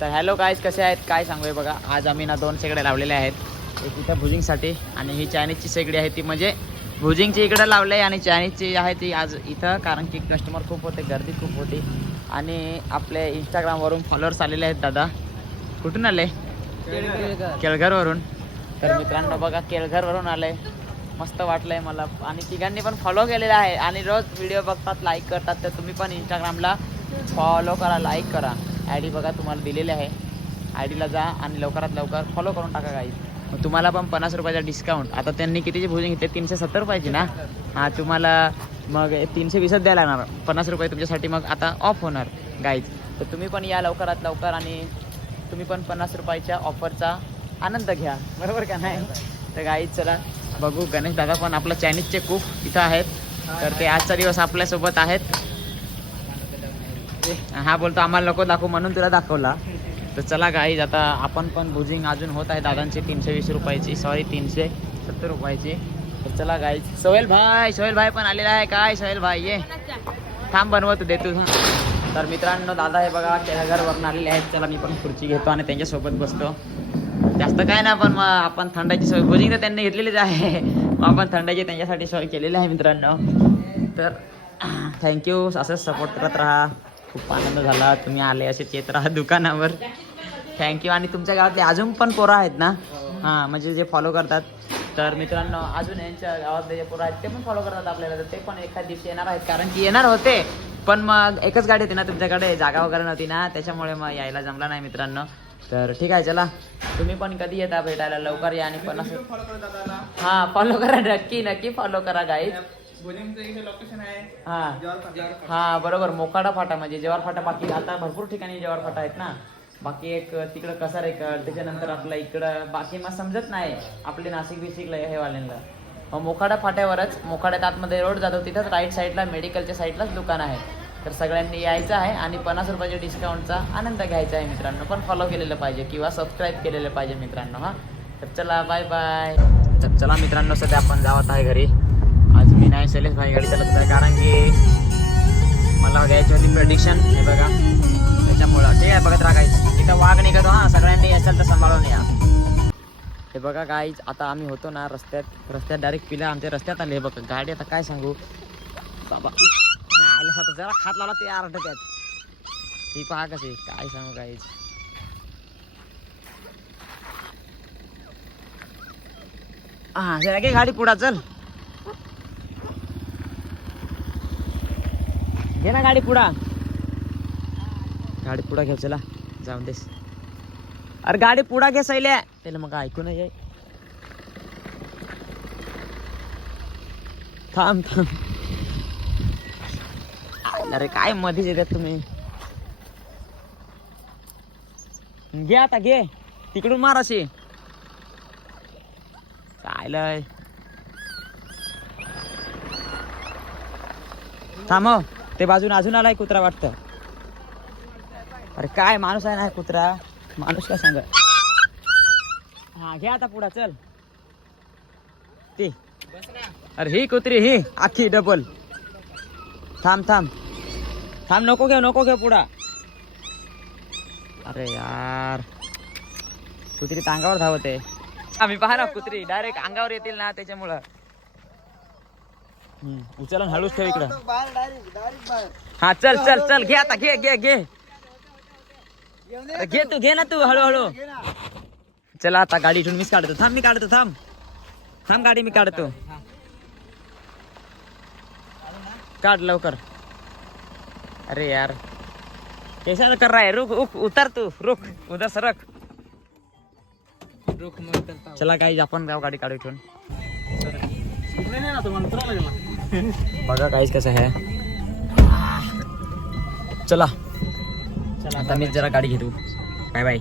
तर hello guys कसे आहेत? काय सांगूया बघा. आज आम्ही ना दोन शेगड्या लावलेल्या आहेत. एक इथं भुजिंगसाठी आणि ही चायनीजची शेगडी आहे ती. म्हणजे भुजिंगची इकडं लावलं आहे आणि चायनीजची आहे ती आज इथं कारण की कस्टमर खूप होते गर्दी खूप होती. आणि आपले इंस्टाग्रामवरून फॉलोअर्स आलेले आहेत दादा. कुठून आले? केळघरवरून तर मित्रांनो बघा केळघरवरून आले. मस्त वाटलंय मला. आणि तिघांनी पण फॉलो केलेला आहे. आणि रोज व्हिडिओ बघतात लाईक करतात. तर तुम्ही पण इंस्टाग्रामला फॉलो करा लाईक करा. आय डी बघा तुम्हाला दिलेले आहे. आय डीला जा आणि लवकरात लवकर फॉलो करून टाका काही मग तुम्हाला पण पन्नास रुपयाचा डिस्काउंट आता त्यांनी कितीची भोजन घेतले? तीनशे सत्तर रुपयाची ना? हां तुम्हाला मग तीनशे वीसच द्यायला लागणार. पन्नास रुपये तुमच्यासाठी मग आता ऑफ होणार गाईज तर तुम्ही पण या लवकरात लवकर आणि तुम्ही पण पन्नास रुपयाच्या ऑफरचा आनंद घ्या. बरोबर का नाही? तर गाईज चला बघू. गणेश दादा पण आपलं चायनीजचे कुक इथं आहेत. तर ते आजचा दिवस आपल्यासोबत आहेत. हा बोलतो आम्हाला नको दाखवू म्हणून तुला दाखवला. तर चला गाईज आता आपण पण बुजिंग अजून होत आहे. दादांची तीनशे वीस रुपयाची सॉरी तीनशे सत्तर रुपयाची. तर चला गाईज सोहेल भाई सोहेल भाई पण आलेला आहे. काय सोहेल भाई ये. थांब बनवत दे तू तर मित्रांनो दादा हे बघा केळघरवरून आलेले आहेत. चला मी पण खुर्ची घेतो आणि त्यांच्यासोबत बसतो. जास्त काय ना पण मग आपण थंडाची सोय बुजिंग तर त्यांनी घेतलेलीच आहे. मग आपण थंडाची त्यांच्यासाठी सोय केलेली आहे मित्रांनो. तर थँक्यू असंच सपोर्ट करत राहा. खूप आनंद झाला. तुम्ही आले असेच येत राहा दुकानावर. थँक्यू आणि तुमच्या गावातले अजून पण पोरं आहेत ना? हां म्हणजे जे फॉलो करतात. तर मित्रांनो अजून यांच्या गावातले जे पोरं आहेत ते पण फॉलो करतात आपल्याला. तर ते पण एखाद दिवशी येणार आहेत. कारण की येणार होते. पण मग एकच गाडी होती ना तुमच्याकडे. जागा वगैरे नव्हती ना. त्याच्यामुळे मग यायला जमला नाही मित्रांनो. तर ठीक आहे चला. तुम्ही पण कधी येता भेटायला? लवकर या आणि पण हां फॉलो करा. नक्की नक्की फॉलो करा गाईज लोकेशन आहे. हां. हा बरोबर. मोकाडा फाटा म्हणजे जेवार फाटा. बाकी आता भरपूर ठिकाणी जेवार फाटा आहेत ना. बाकी एक तिकडं कसारेकड त्याच्यानंतर आपलं इकडं बाकी मग समजत नाही आपले नाशिक बिशिकला हे वाल्यांना. मग मोखाडा फाट्यावरच मोखाड्यात आतमध्ये रोड जातो तिथंच राईट साईडला मेडिकलच्या साईडलाच दुकान आहे. तर सगळ्यांनी यायचं आहे आणि पन्नास रुपयाच्या डिस्काउंटचा आनंद घ्यायचा आहे मित्रांनो. पण फॉलो केलेलं पाहिजे किंवा सबस्क्राईब केलेलं पाहिजे मित्रांनो हां. तर चला बाय बाय तर चला मित्रांनो सध्या आपण जावत आहे घरी. नाही शैलेश भाई गाडी चालत आहे कारण की मला घ्यायची होती प्रडिक्शन हे बघा. त्याच्यामुळं. ठीक आहे बघत राखायचं इथं वाघ निघतो हा. सगळ्यांनी असेल तर सांभाळून या. हे बघा गाईज आता आम्ही होतो ना रस्त्यात. रस्त्यात डायरेक्ट पिला आमच्या रस्त्यात आले. हे बघा गाडी आता काय सांगू? बाबा. आलं जरा खात लावला ते आरट त्यात ही पहा कसे काय सांगू गाईज हा जरा गाडी पुढा. चल. घे ना गाडी पुढा. गाडी पुढा घेऊ चला. जाऊन देस अरे गाडी पुढा घे सैल्या. त्याला मग ऐकू नाही थांब थांब. अरे काय मध्येच येतात तुम्ही? घे आता घे. तिकडून मार अशी. काय थांब हो. ते बाजून अजून आलाय कुत्रा वाटतं. अरे काय माणूस आहे ना कुत्रा? माणूस काय सांग हा घ्या आता पुढा चल. ती. अरे ही कुत्री ही. आखी डबल थांब थांब. थांब नको घेऊ नको घेऊ पुढा. अरे यार. कुत्री अंगावर धावते. आम्ही पहा ना कुत्री. डायरेक्ट अंगावर येतील ना त्याच्यामुळं. उचलून हळूच ठेव इकडं. बाहेर डायरेक्ट डायरेक्ट बाहेर. हा चल चल चल घे आता घे घे घे. अरे घे तू घे ना तू हळूहळू घे ना. चला आता गाडी इथून मीच काढतो. थांब मी काढतो थांब. थांब गाडी मी काढतो. काढ लवकर. अरे यार. कैसा कर रहा है रुक रुक उतर तू. रुक उधर सरक रुख मग करता. चला काही आपण जाऊ गाडी काढू इथून. नाही ना तुम्हाला उतरावं लागेल. मला. बघा काहीच कसं आहे. चला. चला आता मीच जरा गाडी घेतो. Bye bye